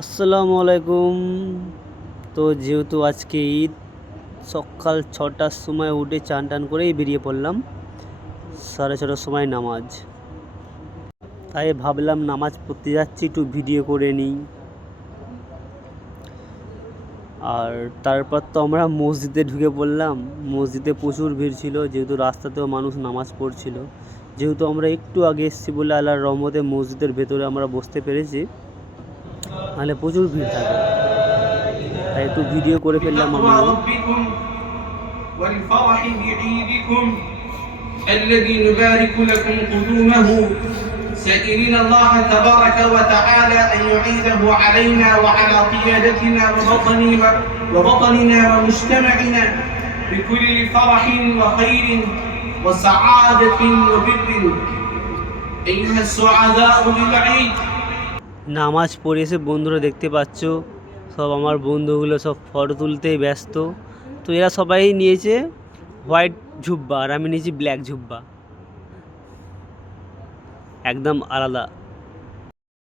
আসসালামু আলাইকুম। তো যেহেতু আজকে ঈদ, সকাল 6টার সময় উঠে চান টান করেই বেরিয়ে পড়লাম। 6:30টার সময় নামাজ, তাই ভাবলাম নামাজ পড়তে যাচ্ছি, একটু ভিডিও করে নিই। আর তারপর তো আমরা মসজিদে ঢুকে পড়লাম। মসজিদে প্রচুর ভিড় ছিল, যেহেতু রাস্তাতেও মানুষ নামাজ পড়ছিল। যেহেতু আমরা একটু আগে এসেছি বলে আল্লাহর রহমতে মসজিদের ভেতরে আমরা বসতে পেরেছি, নাহলে প্রচুর ভিড় থাকে। তাই একটু ভিডিও করে ফেললাম আমিও। والفرح بعيدكم الذي نبارك لكم قدومه سائلين الله تبارك وتعالى أن يعيده علينا وعلى قيادتنا ووطننا ومجتمعنا بكل فرح وخير وسعادة وبر أيها السعداء بالعيد। নামাজ পড়ে এসে বন্ধুরা দেখতে পাচ্ছ, সব আমার বন্ধুগুলো সব ফটো তুলতেই ব্যস্ত। তো এরা সবাই নিয়েছে হোয়াইট ঝুব্বা আর আমি নিয়েছি ব্ল্যাক ঝুব্বা, একদম আলাদা।